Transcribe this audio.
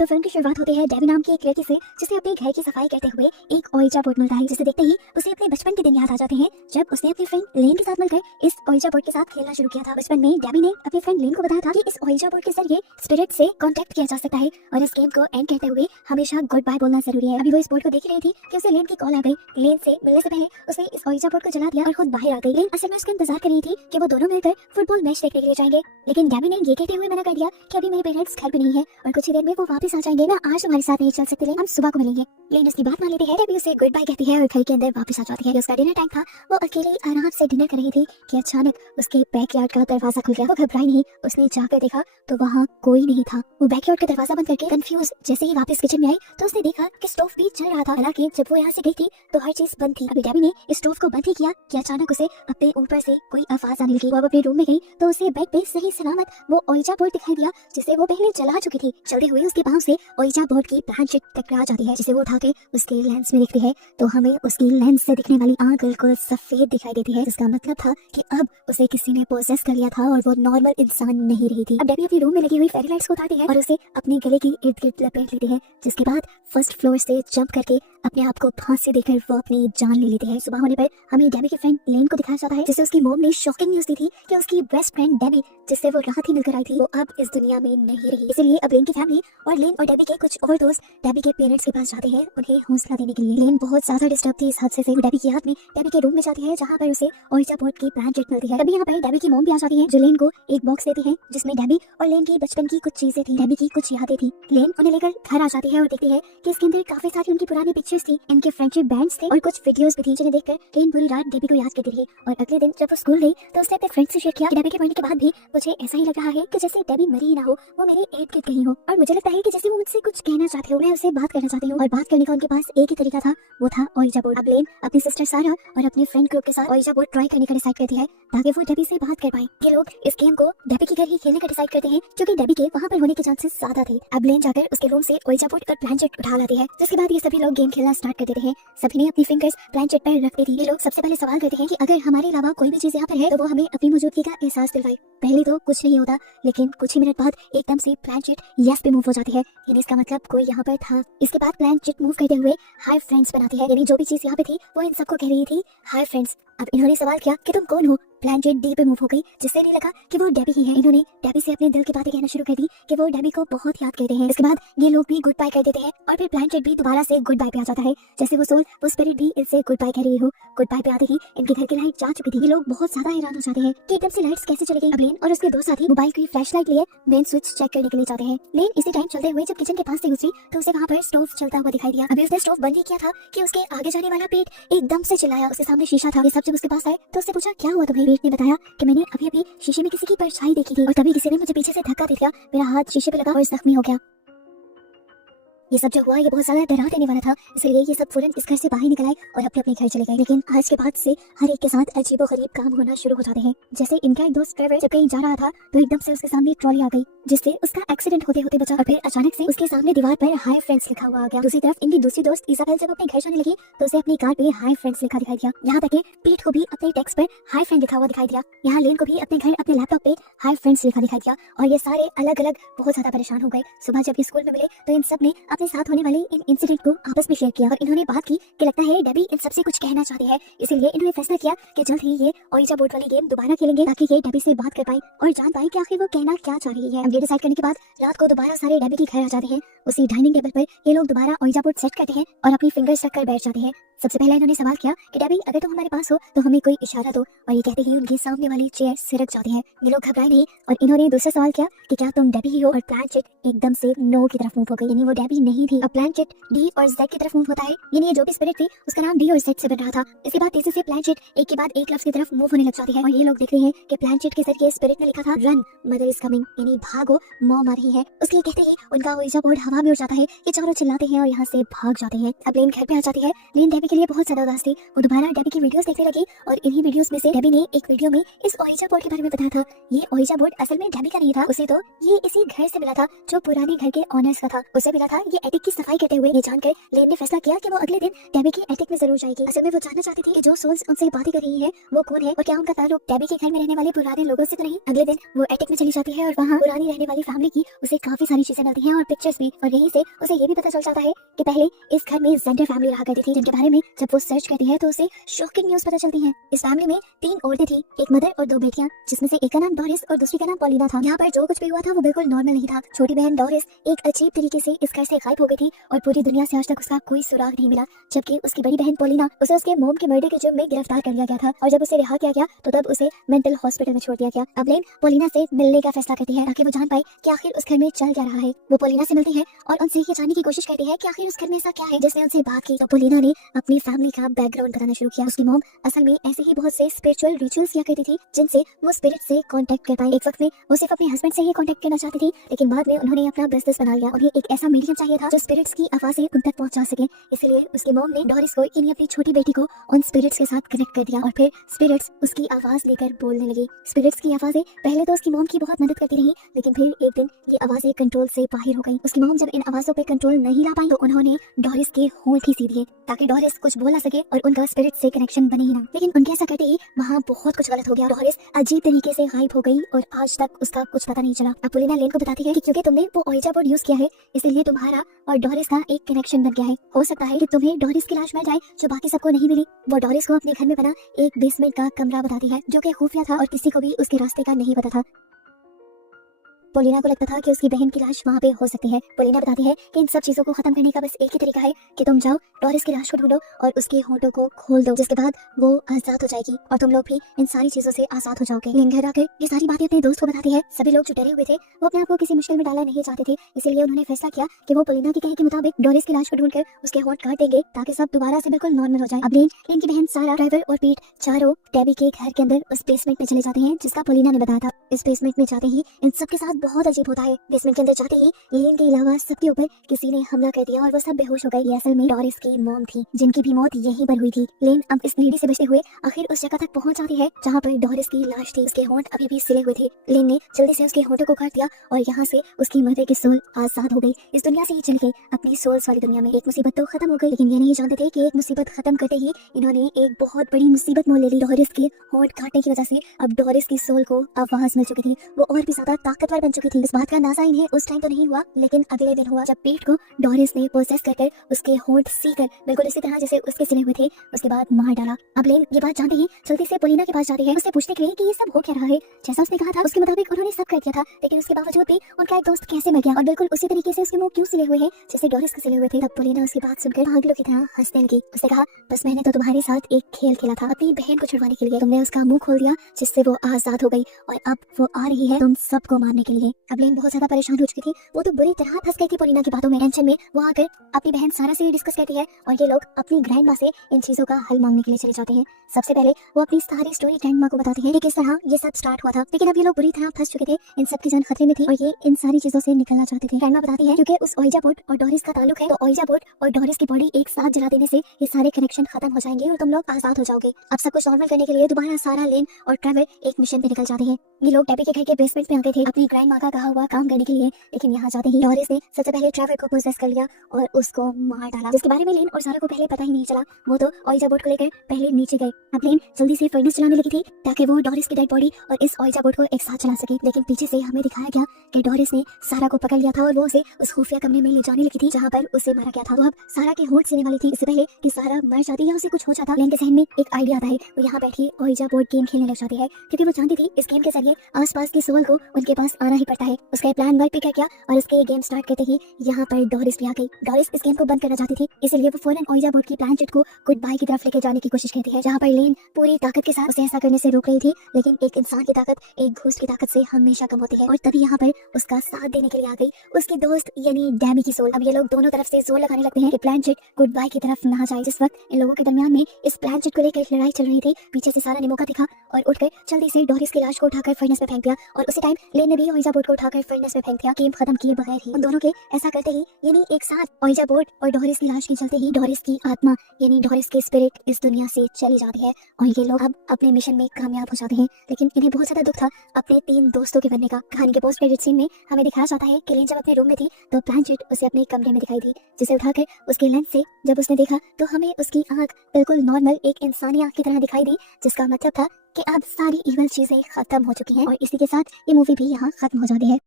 तो फिल्म की शुरुआत होती है डेबी नाम की एक लड़की से, जिसे अपने घर की सफाई करते हुए एक ओइजा बोर्ड मिलता है, जिसे देखते ही उसे अपने बचपन के दिन याद आ जाते हैं, जब उसने अपनी फ्रेंड लेन के साथ मिलकर इस ओइजा बोर्ड के साथ खेलना शुरू किया था। बचपन में डेबी ने अपनी फ्रेंड लेन को बताया था कि इस ओइजा बोर्ड के जरिए स्पिरिट से कांटेक्ट किया जा सकता है और इस गेम को एंड करते हुए हमेशा गुड बाय बोलना जरूरी है। अभी वो इस बोर्ड को देख रही थी कि उसे लेन की कॉल आ गई। लेन से मिलने से पहले उसने इस ओइजा बोर्ड को जला दिया और खुद बाहर आ गई। लेन असल में उसका इंतजार कर रही थी कि वो दोनों मिलकर फुटबॉल मैच देखने के लिए जाएंगे, लेकिन डेबी ने ये कहते हुए मना कर दिया कि अभी मेरे पेरेंट्स घर पे नहीं है और कुछ ही देर में वो वापस आ जाएंगे। मैं आज तुम्हारे साथ नहीं चल सकती, लेकिन हम सुबह को मिलेंगे। लेकिन उसकी बात मान लेती है। डेबी उसे गुड बाय कहती है और घर के अंदर वापस आ जाती है। उसका डिनर टाइम था, वो अकेले आराम से डिनर कर रही थी कि अचानक उसके बैकयार्ड का दरवाजा खुल गया। वो घबराई नहीं, उसने जाकर देखा तो वहाँ कोई नहीं था। वो बैकयार्ड का दरवाजा बंद करके कंफ्यूज जैसे ही वापस किचन में आई तो उसने देखा कि स्टोव भी चल रहा था। हालांकि जब वो यहाँ से गई थी तो हर चीज बंद थी। अभी डेबी ने इस स्टोव को बंद ही किया कि अचानक उसे अपने ऊपर से कोई आवाज आने लगी। वो अपने रूम में गई तो उसे बेड पे सही सलामत वो ओइजा बोर्ड दिखाई दिया, जिसे वो पहले जला चुकी थी। चलते हुए उसके पाँव से ओइजा बोर्ड की ब्रांच टकरा जाती है, जिसे वो उठा के उसके लेंस में देखती है तो हमें उसकी लेंस से दिखने वाली आंख बिल्कुल सफेद दिखाई देती है, जिसका मतलब था कि अब उसे किसी ने पोसेस कर लिया था और वो नॉर्मल इंसान नहीं रही थी। अब डेबी अपने रूम में लगी हुई फेरी लाइट्स को उठाती है और उसे अपने गले की इर्द गिर्द लपेट लेती है, जिसके बाद फर्स्ट फ्लोर से जंप करके अपने आप को फांसी देकर वो अपनी जान ले लेती है। सुबह होने पर हमें डेबी की फ्रेंड लेन को दिखाया जाता है, जिसे उसकी मॉम ने शॉकिंग न्यूज दी थी कि उसकी बेस्ट फ्रेंड डेबी, जिससे वो राहत ही मिलकर आई थी, वो अब इस दुनिया में नहीं रही। इसलिए अब लेन की फैमिली और लेन और डेबी के कुछ और दोस्त डेबी के पेरेंट्स के पास जाते हैं उन्हें हौसला देने के लिए। लेन बहुत ज्यादा डिस्टर्ब थी इस हादसे से। डेबी की याद में डेबी के रूम में जाती है, जहाँ पर उसे ओइजा बोर्ड की ब्रांच मिलती है। तभी यहाँ पर डेबी की मॉम भी आ जाती है, जो लेन को एक बॉक्स देती है जिसमें डेबी और लेन की बचपन की कुछ चीजें थी, डेबी की कुछ यादें थी। लेन उन्हें लेकर घर आ जाती है और देखती है कि इसके अंदर काफी सारी उनकी पुरानी पिक्चर्स थी, इनके फ्रेंडशिप बैंड्स थे और कुछ वीडियोस भी थी, जिन्हें देखकर लेन पूरी रात डेबी को याद करती रही। और अगले दिन जब वो स्कूल गई तो उसने अपने फ्रेंड से शेयर किया कि डेबी के मरने के बाद भी मुझे ऐसा ही लग रहा है कि जैसे डेबी मरी ही ना हो, वो मेरे इर्द गिर्द कहीं हो और मुझे लगता है कि जैसे वो मुझसे कुछ कहना चाहते हो। मैं उससे बात करना चाहती हूँ और बात करने का उनके पास एक ही तरीका था, वो था ओइजा बोर्ड। अब लेन अपनी सिस्टर सारा और अपने फ्रेंड ग्रुप के साथ ओइजा बोर्ड ट्राई करने का डिसाइड करती है ताकि वो डेबी से बात कर पाए। ये लोग इस गेम को डेबी के घर ही खेलने का डिसाइड करते हैं, क्योंकि डेबी के वहाँ पर होने के चांसेस ज्यादा थे। अब लेन जाकर उसके रूम से ओइजा बोर्ड और प्लानचेट उठा लाती है, जिसके बाद ये सभी लोग गेम खेलना स्टार्ट कर देते हैं। सभी ने अपनी फिंगर्स प्लानचेट पर रख दी थी। ये लोग सबसे पहले सवाल करते हैं कि अगर हमारे अलावा कोई भी चीज यहाँ पर है तो वो हमें अपनी मौजूदगी का एहसास दिलवाए। पहले तो कुछ नहीं होता, लेकिन कुछ ही मिनट बाद एकदम से प्लानचेट यस पे मूव हो जाती है, यानी इसका मतलब कोई यहाँ पर था। इसके बाद प्लानचेट मूव करते हुए हाय फ्रेंड्स बनाती है, यानी जो भी चीज यहाँ पे थी वो इन सबको कह रही थी हाय फ्रेंड्स। अब इन्होंने सवाल किया कि तुम कौन हो। प्लानचेट डी पे मूव हो गई, जिससे नहीं लगा कि वो डेबी ही है। इन्होंने डेबी से अपने दिल की बातें कहना शुरू कर दी कि वो डेबी को बहुत याद करते हैं। इसके बाद ये लोग भी गुड बाय कर देते हैं और फिर प्लानचेट भी दोबारा से गुड बाय पे आ जाता है, जैसे वो सोल वो स्पिरिट भी इससे गुड बाय कह रही हो। गुड बाय पे आते ही इनके घर की लाइट जा चुकी थी। ये लोग बहुत ज्यादा हैरान हो जाते हैं कि एकदम से लाइट्स कैसे चली गई। अब लेन और उसके दो साथी मोबाइल की फ्लैश लाइट लिए मेन स्विच चेक करने के लिए जाते हैं। लेन इसी टाइम चलते हुए जब किचन के पास से गुजरी तो उसे वहाँ पर स्टोव चलता हुआ दिखाई दिया। अभी उसने स्टोव बंद ही किया था कि उसके आगे जाने वाला पेट एकदम से चिल्लाया। उसके सामने शीशा था। ये सब जब उसके पास आए तो उससे पूछा क्या हुआ तुम्हें। पेट ने बताया कि मैंने अभी अभी शीशे में किसी की परछाई देखी थी और तभी किसी ने मुझे पीछे से धक्का दे दिया, मेरा हाथ शीशे पे लगा और जख्मी हो गया। ये सब जो हुआ ये बहुत ज्यादा डरा देने वाला था, इसलिए ये सब फौरन इस घर से बाहर निकल आए और अपने अपने घर चले गए। लेकिन आज के बाद से हर एक के साथ अजीबोगरीब काम होना शुरू हो जाते हैं। जैसे इनका एक दोस्त ट्रेवर जब कहीं जा रहा था तो एकदम से उसके सामने ट्रॉली आ गई, जिससे उसका एक्सीडेंट होते होते बचा और फिर अचानक से उसके सामने दीवार पर हाय फ्रेंड्स लिखा हुआ आ गया। दूसरी तरफ इनकी दूसरी दोस्त इजाबेल जब अपने घर जाने लगी तो उसे अपनी कार पे हाय फ्रेंड्स लिखा दिखाई दिया। यहाँ तक कि पीठ को भी अपने टेक्स्ट पर हाय फ्रेंड लिखा हुआ दिखाई दिया। यहाँ लेन को भी अपने घर अपने लैपटॉप पे हाय फ्रेंड्स लिखा दिखाई दिया और ये सारे अलग अलग बहुत ज्यादा परेशान हो गए। सुबह जब ये स्कूल में मिले तो इन सब ने अपने साथ होने वाली इंसिडेंट को आपस में शेयर किया और इन्होंने बात की कि लगता है डेबी इन सबसे कुछ कहना चाहती है, इसीलिए इन्होंने फैसला किया कि जल्द ही ये ओइजा बोर्ड वाली गेम दोबारा खेलेंगे ताकि ये डेबी से बात कर पाए और जान पाए कि आखिर वो कहना क्या चाह रही है। अब ये डिसाइड करने के बाद रात को दोबारा सारे डेबी के घर आ जाते हैं। उसी डाइनिंग टेबल पर ये लोग दोबारा ओइजा बोर्ड सेट करते हैं और अपनी फिंगर्स रख कर बैठ जाते हैं। सबसे पहले इन्होंने सवाल किया कि डेबी अगर तुम हमारे पास हो तो हमें कोई इशारा दो, और ये कहते ही उनके सामने वाली चेयर सिरक जाती है। ये लोग घबराए नहीं और इन्होंने दूसरा सवाल किया कि क्या तुम डेबी ही हो, और प्लानचेट एकदम से नो की तरफ मूव हो गई, यानी वो डेबी नहीं थी। अब प्लानचेट डी और जेड की तरफ मूव होता है, यानी ये जो भी स्पिरिट थी उसका नाम डी और जेड से बन रहा था। इसके बाद तेजी से प्लानचेट एक के बाद एक लफ्ज की तरफ मूव होने लग जाती है और ये लोग देख रहे हैं कि प्लानचेट के जरिए स्पिरिट ने लिखा था रन मदर इज कमिंग, यानी भागो मॉम आ रही है। उसके कहते ही उनका ओइजा बोर्ड हवा में उड़ जाता है। ये चारों चिल्लाते हैं और यहाँ से भाग जाते हैं। अब लेन घर पे आ जाती है। लेन डेबी के लिए बहुत ज्यादा उदास थी। वो दोबारा डेबी की वीडियोस देखने लगी और इन्हीं वीडियोस में से डेबी ने एक वीडियो में इस ओइजा बोर्ड के बारे में बताया था। ये ओइजा बोर्ड असल में डेबी का नहीं था, उसे तो ये इसी घर से मिला था जो पुराने घर के ऑनर्स का था। उसे मिला था ये एटिक की सफाई करते हुए। ये जानकर लेन ने फैसला किया कि वो अगले दिन डेबी की एटिक में जरूर जाएगी। असल में वो जानना चाहती थी कि जो सोल्स उनसे बातें कर रही है वो कौन है और क्या उनका ताल्लुक डेबी के घर में रहने वाले पुराने लोगों से तो नहीं। अगले दिन वो एटिक में चली जाती है और वहाँ पुरानी रहने वाली फैमिली की उसे काफी सारी चीजें मिलती हैं और पिक्चर्स भी। और यहीं से उसे ये भी पता चल जाता है कि पहले इस घर में जेंडर फैमिली रहा करती थी, जिनके बारे में जब वो सर्च करती है तो उसे शॉकिंग न्यूज पता चलती है। इस फैमिली में 3 औरतें थी, एक मदर और 2 बेटियां, जिसमें से एक का नाम डोरिस और दूसरी का नाम पॉलिना था। यहाँ पर जो कुछ भी हुआ था वो बिल्कुल नॉर्मल नहीं था। छोटी बहन डोरिस एक अजीब तरीके से इस घर से गायब हो गई थी और पूरी दुनिया से आज तक उसका कोई सुराग नहीं मिला, जबकि उसकी बड़ी बहन पॉलिना, उसे उसके मोम के मर्डर के जुर्म में गिरफ्तार कर लिया गया था और जब उसे रिहा किया गया तो तब उसे मेंटल हॉस्पिटल में छोड़ दिया गया। अब लेन पॉलिना से मिलने का फैसला करती है ताकि वो जान पाए कि आखिर उस घर में चल क्या रहा है। वो पॉलिना से मिलती है और उनसे ये जानने की कोशिश करती है कि आखिर उस घर में ऐसा क्या है जिसने उनसे बात की। तो पॉलिना ने अपनी फैमिली का बैकग्राउंड बताना शुरू किया। उसकी मॉम असल में ऐसे ही बहुत से स्पिरिचुअल रिचुअल्स किया करती थी जिनसे वो स्पिरिट से कांटेक्ट कर पाए। एक वक्त में वो सिर्फ अपने हस्बैंड से ही कांटेक्ट करना चाहती थी, लेकिन बाद में उन्होंने अपना बिजनेस बना लिया। उन्हें एक ऐसा मीडियम चाहिए था जो स्पिरिट्स की आवाजें उन तक पहुंचा सके, इसलिए उसकी मॉम ने डोरिस को यानी अपनी छोटी बेटी को उन स्पिरिट्स के साथ कनेक्ट कर दिया और फिर स्पिरिट्स उसकी आवाज लेकर बोलने लगी। स्पिरिट्स की आवाजें पहले तो उसकी मॉम की बहुत मदद करती रही, लेकिन फिर एक दिन ये आवाजें कंट्रोल से बाहर हो गई। उसकी मॉम जब इन आवाजों पे कंट्रोल नहीं ला पाई तो उन्होंने डोरिस के होंठ ही सीध दिए ताकि डोरिस कुछ बोल ना सके और उनका स्पिरिट से कनेक्शन बने ही ना। लेकिन उनके ऐसा करते ही वहाँ बहुत कुछ गलत हो गया। डोरिस अजीब तरीके से गायब हो गई और आज तक उसका कुछ पता नहीं चला। अब पॉलिना लेन को बताती है कि क्योंकि तुमने वो ओइजा बोर्ड यूज किया है इसलिए तुम्हारा और डोरिस का एक कनेक्शन बन गया है। हो सकता है कि तुम्हें डोरिस की लाश मिल जाए जो बाकी सबको नहीं मिली। वो डोरिस को अपने घर में बना एक बेसमेंट का कमरा बताती है जो कि खुफिया था और किसी को भी उसके रास्ते का नहीं पता था। पॉलिना को लगता था कि उसकी बहन की लाश वहाँ पे हो सकती है। पॉलिना बताती है कि इन सब चीजों को खत्म करने का बस एक ही तरीका है कि तुम जाओ डोरिस की लाश को ढूंढो और उसके होंठों को खोल दो, जिसके बाद वो आजाद हो जाएगी और तुम लोग भी इन सारी चीजों से आजाद हो जाओगे। लेकिन घर आकर ये सारी बातें अपने दोस्त को बताती है। सभी लोग जो डरे हुए थे वो अपने आप को किसी मुश्किल में डालना नहीं चाहते थे, इसलिए उन्होंने फैसला किया कि वो पॉलिना के कहे के मुताबिक डोरिस की लाश को ढूंढकर उसके होंठ काट देंगे ताकि सब दोबारा से बिल्कुल नॉर्मल हो जाए। अब लेन की बहन सारा, ड्राइवर और पीट चारों डेबी के घर के अंदर उस बेसमेंट में चले जाते हैं जिसका पॉलिना ने बताया था। इस बेसमेंट में जाते ही इन सब के साथ बहुत अजीब होता है। बेसमेंट के अंदर जाते ही लेन के अलावा सबके ऊपर किसी ने हमला कर दिया और वो सब बेहोश हो गए। ये असल में डोरिस की मॉम थी जिनकी भी मौत यहीं पर हुई थी। लेन अब इस लेडी से बचते हुए आखिर उस जगह तक पहुंच जाती है जहाँ पर डोरिस की लाश थी। उसके होंठ अभी भी सिले हुए थे। लेन ने जल्दी से उसके होंठों को काट दिया और यहाँ से उसकी मदर की सोल आजाद हो गई। इस दुनिया से ही चली गई अपनी सोल्स वाली दुनिया में। एक मुसीबत तो खत्म हो गई, लेकिन ये नहीं जानते थे कि एक मुसीबत खत्म करते ही इन्होंने एक बहुत बड़ी मुसीबत मोल ले ली। डोरिस के होंठ काटने की वजह से अब डोरिस की सोल को आवाज मिल चुकी थी, वो और भी ज्यादा ताकतवर बन चुकी थी। इस बात का अंदाजा इन्हें उस टाइम तो नहीं हुआ, लेकिन अगले दिन हुआ जब पीट को डोरिस ने पोसेस कर उसके होंठ सीकर बिल्कुल इसी तरह जैसे उसके सिले हुए थे उसके बाद मार डाला। अब लेन ये बात जानते ही जल्दी से पॉलिना के पास जाती है उससे पूछने के लिए कि ये सब हो क्या रहा है। जैसा उसने कहा था उसके मुताबिक उन्होंने सब कर दिया था, लेकिन उसके बावजूद भी उनका एक दोस्त कैसे मर गया और बिल्कुल उसी तरीके से उसके मुंह क्यों सिले हुए हैं जैसे डोरिस के सिले हुए थे। तब पॉलिना उसकी बात सुनकर पागलों की तरह हंसने लगी। उसने कहा बस मैंने तो तुम्हारे साथ एक खेल खेला था, अपनी बहन को छुड़वाने के लिए तुमने उसका मुंह खोल दिया जिससे वो आजाद हो गई और अब वो आ रही है तुम सबको मारने के लिए। अब लेन बहुत ज्यादा परेशान हो चुकी थी, वो तो बुरी तरह फंस गई थी पॉलिना की बातों में। टेंशन में वो आकर अपनी बहन सारा से डिस्कस करती है और ये लोग अपनी ग्रैंड माँ से इन चीजों का हल मांगने के लिए चले जाते हैं। सबसे पहले वो अपनी सारी स्टोरी ग्रैंड माँ को बताती है कि किस तरह ये सब स्टार्ट हुआ था, लेकिन अब ये लोग बुरी तरह फंस चुके थे, इन सब की जान खतरे में थी और ये इन सारी चीजों से निकलना चाहते थे। ग्रैंड माँ बताती है क्योंकि उस ओइजा बोर्ड और डोरिस का ताल्लुक है तो ओइजा बोर्ड और डोरिस की बॉडी एक साथ जला देने से ये सारे कनेक्शन खत्म हो जाएंगे और तुम लोग आजाद हो जाओगे। अब सब कुछ नॉर्मल करने के लिए दोबारा सारा, लेन और ट्रेवर एक मिशन पे निकल जाते हैं। ये लोग डेबी के घर के बेसमेंट में आ गए थे अपनी ग्रैंड माँ का कहा हुआ काम करने के लिए, लेकिन यहाँ जाते ही डोरिस ने सबसे पहले ट्रेवर को पोसेस कर लिया और उसको मार डाला, जिसके बारे में लेन और सारा को पहले पता ही नहीं चला। वो तो ओइजा बोर्ड को लेकर पहले नीचे गए। अब लेन जल्दी से फर्नेस चलाने लगी थी ताकि वो डोरिस की डेड बॉडी और इस ओइजा बोर्ड को एक साथ चला सके, लेकिन पीछे से हमें दिखाया गया कि डोरिस ने सारा को पकड़ लिया था और वो उसे उस खुफिया कमरे में ले जाने लगी थी जहाँ पर उसे मारा गया था। वो अब सारा के होंठ सिलने वाली थी इससे पहले कि सारा मर जाती या उसे कुछ हो जाता। लेन के जहन में एक आइडिया आता है, वो यहाँ बैठी ओइजा बोर्ड गेम खेलने लग जाती है क्योंकि वो जानती थी इस गेम के जरिए आसपास की सोल को उनके पास आना ही पड़ता है। उसका प्लान वर्क भी कर गया और इसके गेम स्टार्ट करते ही यहाँ पर डोरिस भी आ गई। डोरिस इस गेम को बंद करना चाहती थी, इसलिए वो फौरन ओइजा बोर्ड की प्लानचेट को गुड बाय की तरफ लेके जाने की कोशिश करती है, जहाँ पर लेन पूरी ताकत के साथ उसे ऐसा करने से रोक रही थी। लेकिन एक इंसान की ताकत एक घोस्ट की ताकत से हमेशा कम होती है और तभी यहाँ पर उसका साथ देने के लिए आ गई उसकी दोस्त यानी डेबी की सोल। अब ये लोग दोनों तरफ से जोर लगाने लगते हैं कि प्लानचेट गुड बाय की तरफ ना जाए। जिस वक्त इन लोगों के दरमियान में इस प्लानचेट को लेकर लड़ाई चल रही थी, पीछे से सारा ने मौका दिखा और उठकर जल्दी से डोरिस की लाश को उठाकर फर्नेस में फेंक दिया और उसी टाइम लेन ने भी ओइजा बोर्ड को उठाकर फर्नेस में फेंक दिया, गेम खत्म किए बगैर ही। उन दोनों के ऐसा करते ही यानी एक साथ ओइजा बोर्ड और डोरिस की लाश के चलते ही डोरिस की आत्मा यानी डोरिस की स्पिरिट इस दुनिया से चली जाती है और ये लोग अब अपने मिशन में कामयाब हो जाते हैं। लेकिन इन्हें बहुत ज्यादा दुख था अपने 3 दोस्तों के बनने का। कहानी के पोस्ट क्रेडिट सीन में हमें दिखाया जाता है कि लेन जब अपने रूम में थी तो ब्लैंचेट उसे अपने कमरे में दिखाई दी, जिसे उठाकर उसके लेंस से जब उसने देखा तो हमें उसकी आंख बिल्कुल नॉर्मल एक इंसानी आंख की तरह दिखाई दी, जिसका मतलब था कि अब सारी इवल चीजें खत्म हो चुकी हैं। और इसी के साथ ये मूवी भी यहाँ खत्म हो जाती है।